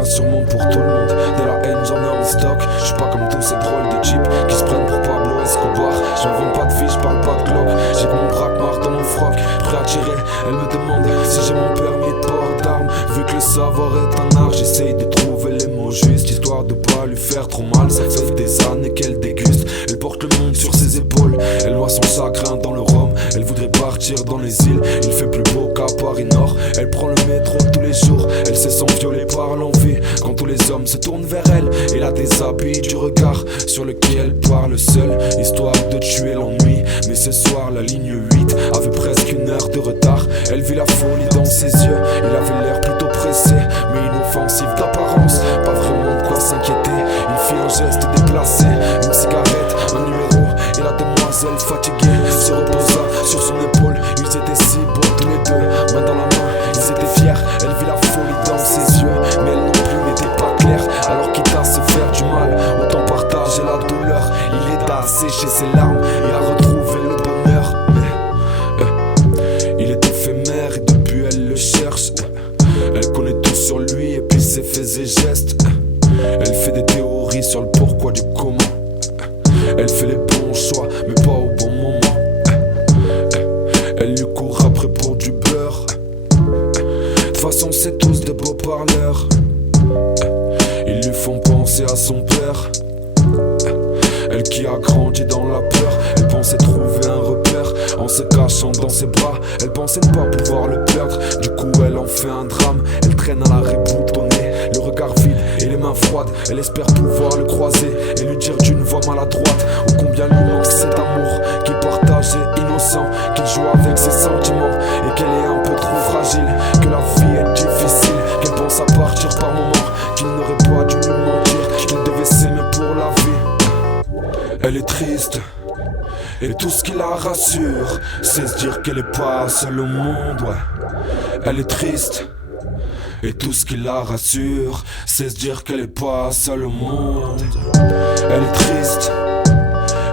pas sûrement pour tout le monde. De la haine j'en ai en stock. J'suis pas comme tous ces drôles de types qui se prennent pour Pablo Escobar. J'invente pas de vie, j'parle pas de Glock. J'ai mon braquemar dans mon froc, prêt à tirer. Elle me demande si j'ai mon permis de port d'armes. Vu que le savoir est un art, j'essaye de trouver les mots justes, histoire de pas lui faire trop mal. Ça fait des années qu'elle déguste. Elle porte le monde sur ses épaules. Elle noie son chagrin dans le rhum. Elle voudrait partir dans les îles. Il fait plus beau qu'à Paris Nord. Elle prend le métro tous les jours. Elle se sent violée par l'envie. Quand tous les hommes se tournent vers elle, elle a des habits du regard sur lequel elle parle seule, histoire de tuer l'ennui. Mais ce soir la ligne 8 avait presque une heure de retard. Elle vit la folie dans ses yeux. Il avait l'air plutôt pressé, mais inoffensif d'apparence. Pas vraiment de quoi s'inquiéter. Il fit un geste déplacé, une cigarette, un numéro. Et la demoiselle fatiguée se reposa sur son épaule. Ils étaient si beaux tous les deux, main dans la main, ils étaient fiers. Elle vit la folie dans ses yeux, mais elle non plus n'était pas claire. Alors quitte à se faire du mal, autant partager la douleur. Il est à sécher ses larmes et à retrouver le bonheur. Il est éphémère et depuis elle le cherche. Elle connaît tout sur lui et puis ses faits et gestes. Elle fait des théories sur le pourquoi du comment. Elle fait les bons choix mais pas au bon moment. Elle lui court après pour du beurre. De toute façon c'est tous des beaux parleurs. Ils lui font penser à son père. Elle qui a grandi dans la peur. Elle pensait trouver un repère en se cachant dans ses bras. Elle pensait ne pas pouvoir le perdre. Du coup elle en fait un drame. Elle traîne à l'arrêt boutonné, le regard vide et les mains froides. Elle espère pouvoir le croiser et lui dire d'une voix maladroite ô combien lui manque cet amour qu'il partageait innocent, qu'il joue avec ses sentiments et qu'elle est un peu trop fragile, que la vie est difficile, qu'elle pense à partir par moments, qu'il n'aurait pas dû lui mentir, qu'il devait s'aimer pour la vie. Elle est triste et tout ce qui la rassure, c'est se dire qu'elle est pas seule au monde, ouais. Elle est triste et tout ce qui la rassure, c'est se dire qu'elle est pas seule au monde. Elle est triste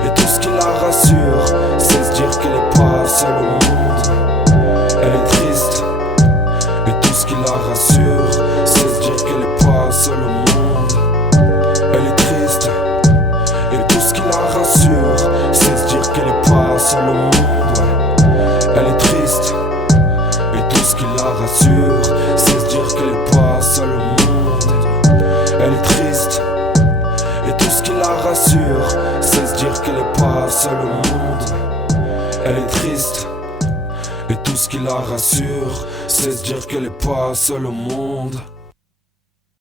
et tout ce qui la rassure, c'est se dire qu'elle est pas seule au monde. Elle est triste et tout ce qui la rassure, c'est se dire qu'elle est pas seule au monde. Elle est triste et tout ce qui la rassure, c'est se dire qu'elle est pas seule au monde, ouais. Elle est triste et tout ce qui la rassure, c'est se dire qu'elle est pas seule au monde. Elle est triste et tout ce qui la rassure, c'est se dire qu'elle est pas seule au monde. Elle est triste et tout ce qui la rassure, c'est se dire qu'elle est pas seule au monde.